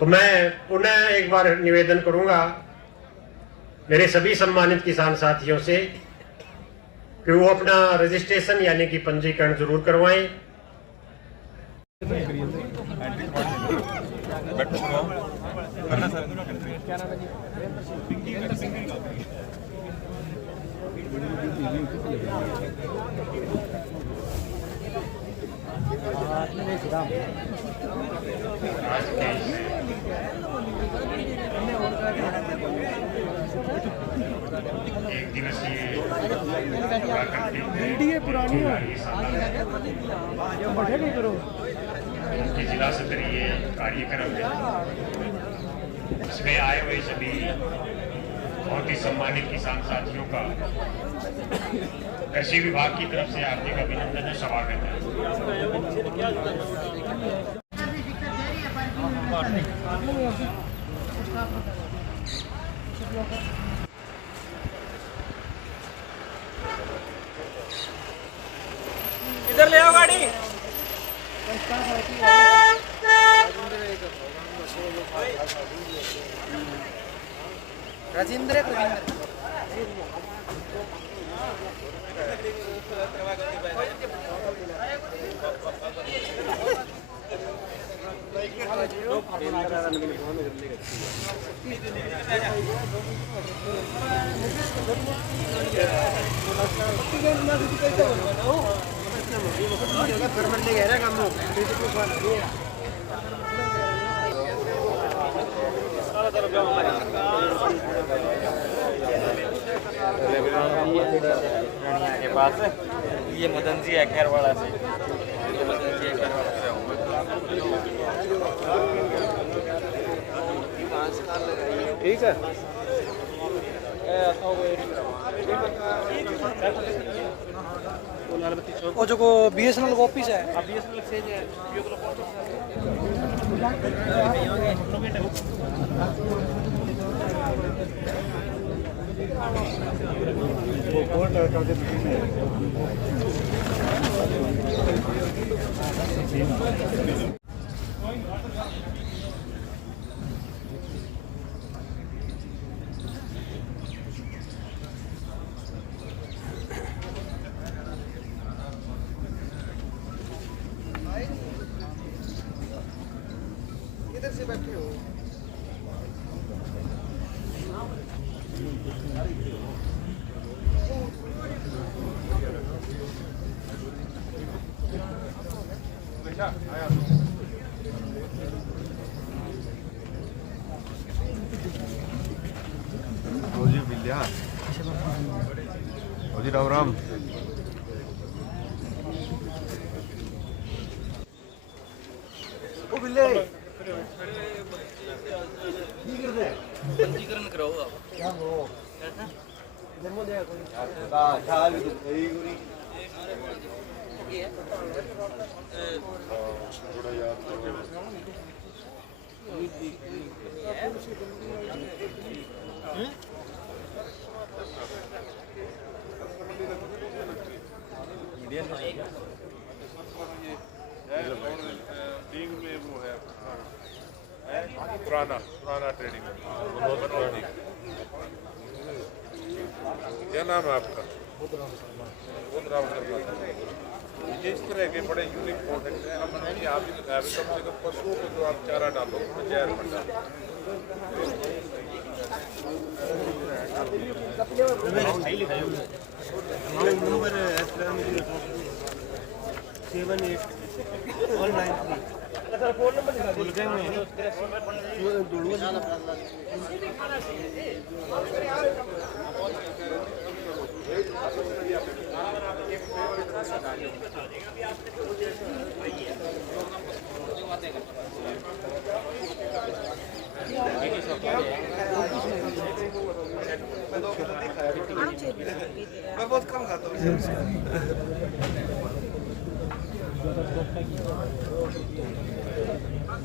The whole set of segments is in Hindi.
तो मैं पुनः एक बार निवेदन करूंगा मेरे सभी सम्मानित किसान साथियों से कि वो अपना रजिस्ट्रेशन यानी कि पंजीकरण जरूर करवाएं। एक दिवसीय पुरानी जिला स्तरीय कार्यक्रम है। इसमें आए हुए सभी बहुत ही सम्मानित किसान साथियों का कृषि विभाग की तरफ से हार्दिक अभिनंदन और स्वागत है। इधर ले आओ गाड़ी। राजेंद्र के पास ये मदन जी है खैरवाड़ा से। ये मदन जी है खैरवाड़ा से ठीक है। वो जो BSNL का ऑफिस है BSNL से है इधर से बैठे हो। जी राम राम। पंजीकरण कराओ आप। क्या हो जन्म दिया कोई में वो है पुराना ट्रेडिंग क्या नाम है आपका? बुधराम शर्मा। इस तरह के बड़े यूनिक प्रोडक्ट हैं। अब मैंने आप ही बताया कम से कम पशुओं को जो आप चारा डालो जहर मत डालो। नंबर 7819 सर फोन नंबर दिखा दीजिए। मैं बहुत कम खाता हूँ।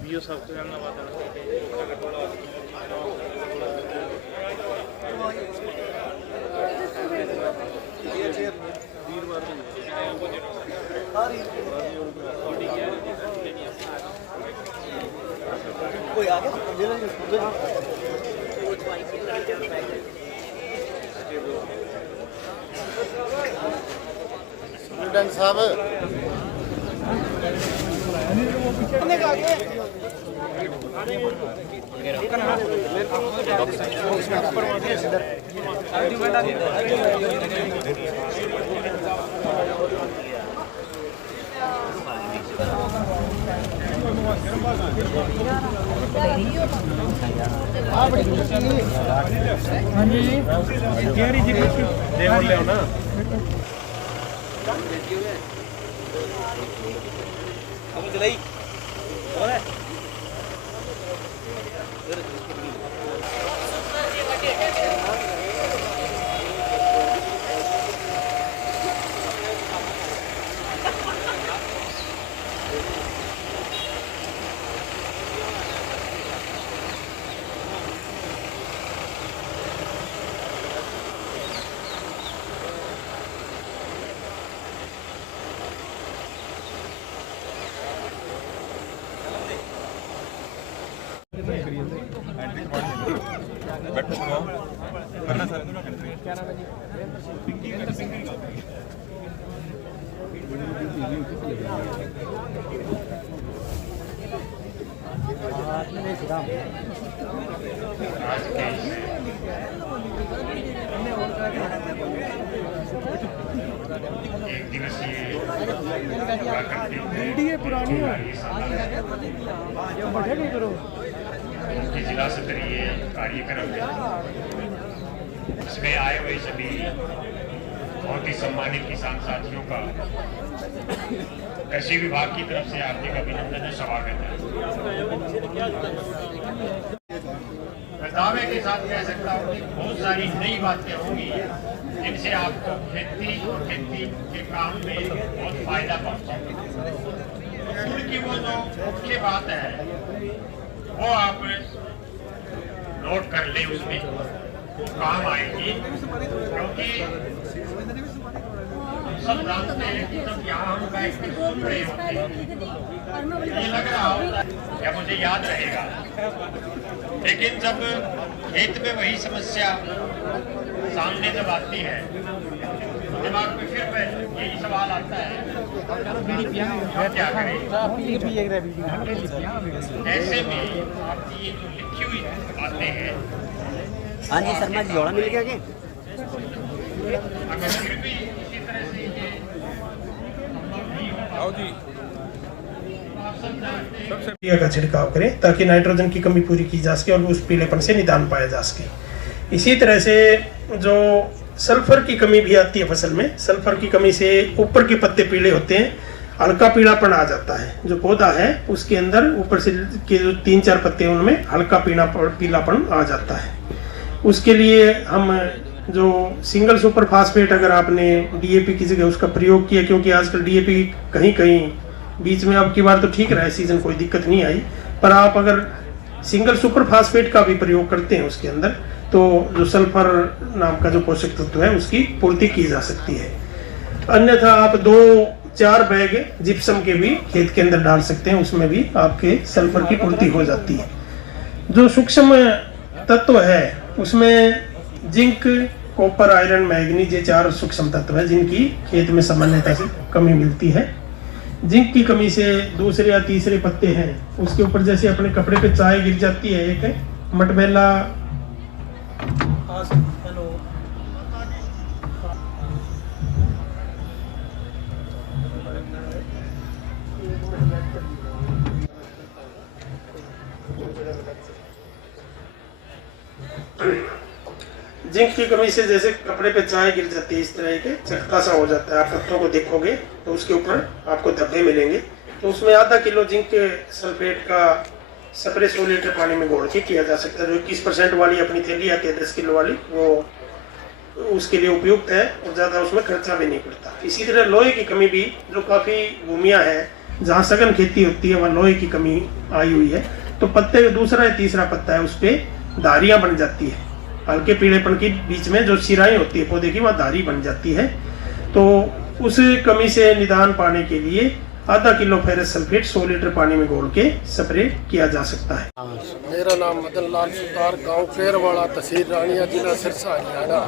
बीओ सब तो जानना बात है। सारी एक दिवसीय जिला स्तरीय कार्यक्रम है। इसमें आए हुए सभी बहुत ही सम्मानित किसान साथियों का कृषि विभाग की तरफ से हार्दिक अभिनंदन और स्वागत है। मैं दावे के साथ कह सकता हूँ कि बहुत सारी नई बातें होंगी जिनसे आपको खेती और खेती के काम में बहुत फायदा पहुंचेगा। उनकी वो जो मुख्य बात है वो आप नोट कर ले, उसमें वो काम आएगी, क्योंकि सब जानते हैं कि जब यहाँ हम बैठ के सुन रहे होते हैं ये लग रहा होता है क्या मुझे याद रहेगा, लेकिन जब खेत में वही समस्या सामने जब आती है दिमाग में फिर यही सवाल आता है क्या करें। ऐसे में आपकी ये जो लिखी हुई बातें हैं, हाँ जी शर्मा जी जोड़ा मिल गया क्या? अगर फिर भी इसी तरह से ये आओ जी यूरिया का छिड़काव करें ताकि नाइट्रोजन की कमी पूरी की जा सके और उस पीलेपन से निदान पाया जा सके। इसी तरह से जो सल्फर की कमी भी आती है फसल में, सल्फर की कमी से ऊपर के पत्ते पीले होते हैं, हल्का पीलापन आ जाता है। जो पौधा है उसके अंदर ऊपर से के जो 3-4 पत्ते उनमें हल्का पीलापन आ जाता है। उसके लिए हम जो सिंगल सुपर फास्फेट, अगर आपने डीएपी की जगह उसका प्रयोग किया, क्योंकि आजकल डीएपी कहीं कहीं बीच में अब की बार तो ठीक रहा सीजन, कोई दिक्कत नहीं आई, पर आप अगर सिंगल सुपर फास्फेट का भी प्रयोग करते हैं उसके अंदर, तो जो सल्फर नाम का जो पोषक तत्व है उसकी पूर्ति की जा सकती है। अन्यथा आप 2-4 बैग जिप्सम के भी खेत के अंदर डाल सकते हैं, उसमें भी आपके सल्फर की पूर्ति हो जाती है। जो सूक्ष्म तत्व है उसमें जिंक, कॉपर, आयरन, मैग्नीज, ये 4 सूक्ष्म तत्व है जिनकी खेत में सामान्यतः से कमी मिलती है। जिंक की कमी से दूसरे या तीसरे पत्ते हैं उसके ऊपर जैसे अपने कपड़े पे चाय गिर जाती है, एक मटमैला जिंक की कमी से जैसे कपड़े पे चाय गिर जाती है, इस तरह के चटका सा हो जाता है। आप पत्तों को देखोगे तो उसके ऊपर आपको धब्बे मिलेंगे, तो उसमें आधा किलो जिंक सल्फेट का स्प्रे 100 लीटर पानी में घोल के किया जा सकता है। जो 21% वाली अपनी थैली आती है 10 किलो वाली, वो उसके लिए उपयुक्त है और ज़्यादा उसमें खर्चा भी नहीं पड़ता। इसी तरह लोहे की कमी भी, जो काफ़ी भूमियाँ हैं जहाँ सघन खेती होती है वहाँ लोहे की कमी आई हुई है, तो पत्ते का दूसरा या तीसरा पत्ता है उस पर धारियाँ बन जाती है, हल्के पीलेपन के बीच में जो सिराएं होती है पौधे की वहाँ धारी बन जाती है। तो उस कमी से निदान पाने के लिए आधा किलो फेरस सल्फेट 100 लीटर पानी में घोल के स्प्रे किया जा सकता है। मेरा नाम मदन लाल सुतार, गांव केरवाड़ा, तहसील रानिया, जिला सिरसा, हरियाणा।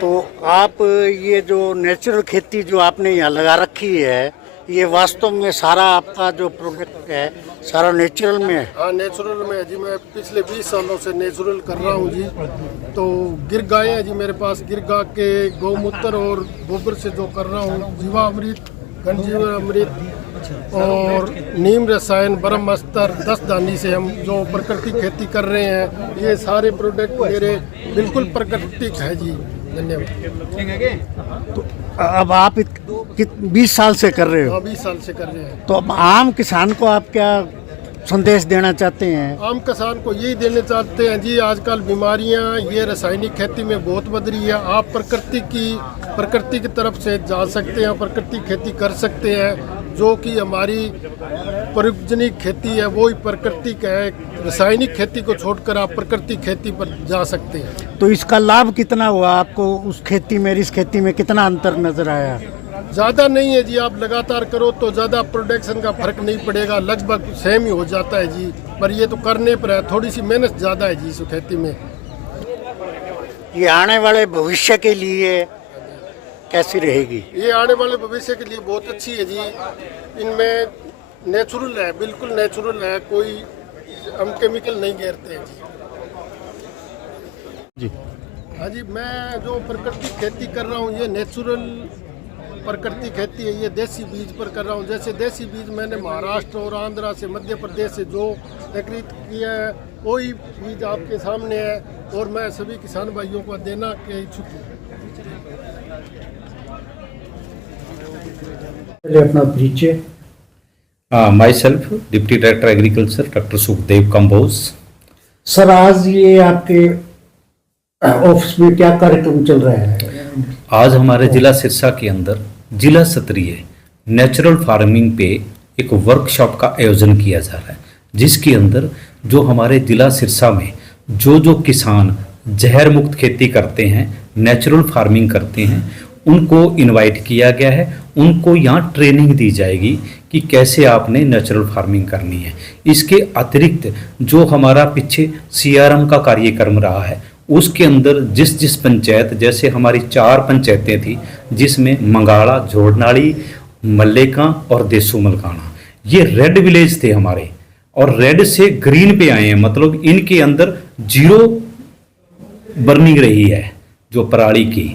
तो आप ये जो नेचुरल खेती जो आपने यहाँ लगा रखी है, ये वास्तव में सारा आपका जो प्रोडक्ट है सारा नेचुरल में है? हाँ, नेचुरल में है जी। मैं पिछले 20 सालों से नेचुरल कर रहा हूँ जी। तो गिर गाय है जी मेरे पास, गिर गाय के गौमूत्र और गोबर से जो कर रहा हूँ, जीवा अमृत, घनजीवन अमृत और नीम रसायन, ब्रह्म अस्त्र, 10 दानी से हम जो प्राकृतिक खेती कर रहे हैं, ये सारे प्रोडक्ट मेरे बिल्कुल प्राकृतिक है जी। धन्यवाद। तो अब आप 20 साल से कर रहे हो? हाँ, 20 साल से कर रहे हैं। तो अब आम किसान को आप क्या संदेश देना चाहते हैं? आम किसान को यही देने चाहते हैं जी, आजकल बीमारियां ये रासायनिक खेती में बहुत बढ़ रही है। आप प्रकृति की तरफ से जा सकते हैं, प्राकृतिक खेती कर सकते हैं। जो कि हमारी पारंपरिक खेती है वो ही प्राकृतिक है। रासायनिक खेती को छोड़कर आप प्राकृतिक खेती पर जा सकते हैं। तो इसका लाभ कितना हुआ आपको? उस खेती में इस खेती में कितना अंतर नजर आया? ज़्यादा नहीं है जी, आप लगातार करो तो ज़्यादा प्रोडक्शन का फर्क नहीं पड़ेगा, लगभग सेम ही हो जाता है जी। पर ये तो करने पर है, थोड़ी सी मेहनत ज़्यादा है जी इस खेती में। ये आने वाले भविष्य के लिए कैसी रहेगी? ये आने वाले भविष्य के लिए बहुत अच्छी है जी। इनमें नेचुरल है, बिल्कुल नेचुरल है, कोई हम केमिकल नहीं घेरते हैं जी। हाँ जी, मैं जो प्राकृतिक खेती कर रहा हूँ ये नेचुरल प्राकृतिक खेती है। ये देसी बीज पर कर रहा हूँ। जैसे देसी बीज मैंने महाराष्ट्र और आंध्रा से, मध्य प्रदेश से जो एकत्रित किया है वही बीज आपके सामने है और मैं सभी किसान भाइयों को देना के इच्छुक हूँ। अपना परिचय। Myself deputy director agriculture doctor Sukhdev Kamboj. Sir, आज ये आपके ऑफिस में क्या कार्यक्रम चल रहा है? आज हमारे जिला सिरसा के अंदर जिला स्तरीय नेचुरल फार्मिंग पे एक वर्कशॉप का आयोजन किया जा रहा है, जिसके अंदर जो हमारे जिला सिरसा में जो किसान जहर मुक्त खेती करते हैं, नेचुरल फार्मिंग करते हैं, उनको इनवाइट किया गया है। उनको यहाँ ट्रेनिंग दी जाएगी कि कैसे आपने नेचुरल फार्मिंग करनी है। इसके अतिरिक्त जो हमारा पीछे CRM का कार्यक्रम रहा है, उसके अंदर जिस पंचायत, जैसे हमारी 4 पंचायतें थी जिसमें मंगाड़ा, झोड़नाड़ी, मल्लेका और देसू मलकाना, ये रेड विलेज थे हमारे, और रेड से ग्रीन पे आए हैं। मतलब इनके अंदर 0 बर्निंग रही है जो पराली की,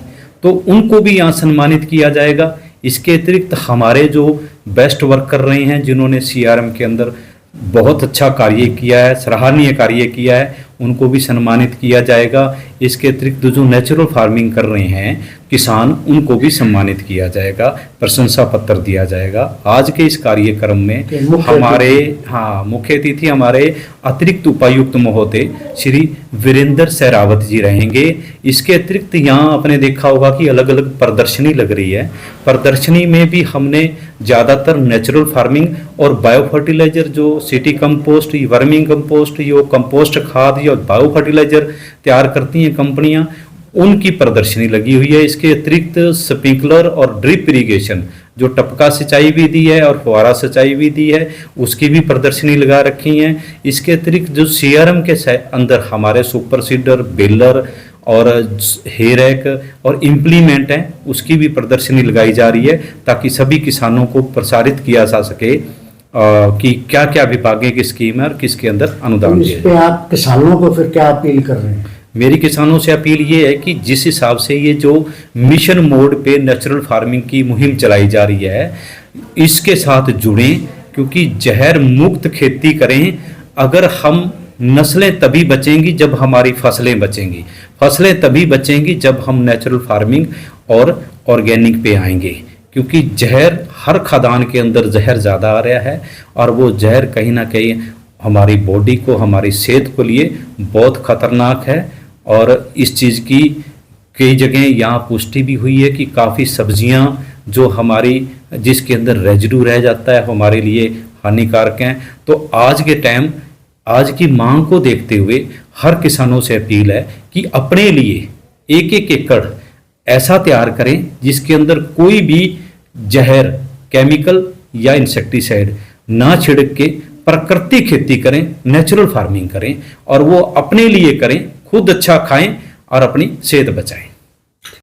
तो उनको भी यहाँ सम्मानित किया जाएगा। इसके अतिरिक्त हमारे जो बेस्ट वर्क कर रहे हैं, जिन्होंने CRM के अंदर बहुत अच्छा कार्य किया है, सराहनीय कार्य किया है, उनको भी सम्मानित किया जाएगा। इसके अतिरिक्त जो नेचुरल फार्मिंग कर रहे हैं किसान, उनको भी सम्मानित किया जाएगा, प्रशंसा पत्र दिया जाएगा। आज के इस कार्यक्रम में हमारे मुख्य अतिथि हमारे अतिरिक्त उपायुक्त महोदय श्री वीरेंद्र सहरावत जी रहेंगे। इसके अतिरिक्त यहाँ आपने देखा होगा कि अलग अलग प्रदर्शनी लग रही है। प्रदर्शनी में भी हमने ज़्यादातर नेचुरल फार्मिंग और बायो फर्टिलाइजर, जो सिटी कंपोस्ट, वर्मिंग कंपोस्ट, यो कंपोस्ट खाद या बायो फर्टिलाइजर तैयार करती हैं कंपनियां, उनकी प्रदर्शनी लगी हुई है। इसके अतिरिक्त स्प्रिंकलर और ड्रिप इरिगेशन, जो टपका सिंचाई विधि है और फुहारा सिंचाई विधि है, उसकी भी प्रदर्शनी लगा रखी है। इसके अतिरिक्त जो CRM के अंदर हमारे सुपर सीडर, बेलर और हेरैक और इम्प्लीमेंट हैं, उसकी भी प्रदर्शनी लगाई जा रही है, ताकि सभी किसानों को प्रसारित किया जा सके कि क्या क्या विभागीय की स्कीम है और किसके अंदर अनुदान दिया जाए। आप किसानों को फिर क्या अपील कर रहे हैं? मेरी किसानों से अपील ये है कि जिस हिसाब से ये जो मिशन मोड पे नेचुरल फार्मिंग की मुहिम चलाई जा रही है, इसके साथ जुड़ें, क्योंकि जहर मुक्त खेती करें। अगर हम नस्लें तभी बचेंगी जब हमारी फसलें बचेंगी, फसलें तभी बचेंगी जब हम नेचुरल फार्मिंग और ऑर्गेनिक पे आएंगे। क्योंकि जहर, हर खदान के अंदर जहर ज़्यादा आ रहा है, और वो जहर कहीं ना कहीं हमारी बॉडी को, हमारी सेहत के लिए बहुत खतरनाक है। और इस चीज़ की कई जगह यहाँ पुष्टि भी हुई है कि काफ़ी सब्जियाँ जो हमारी, जिसके अंदर रेजिडू रह जाता है, हमारे लिए हानिकारक हैं। तो आज के टाइम, आज की मांग को देखते हुए हर किसानों से अपील है कि अपने लिए 1-1 एकड़ ऐसा तैयार करें जिसके अंदर कोई भी जहर, केमिकल या इंसेक्टिसाइड ना छिड़क के प्राकृतिक खेती करें, नेचुरल फार्मिंग करें और वो अपने लिए करें, खुद अच्छा खाएं और अपनी सेहत बचाएं।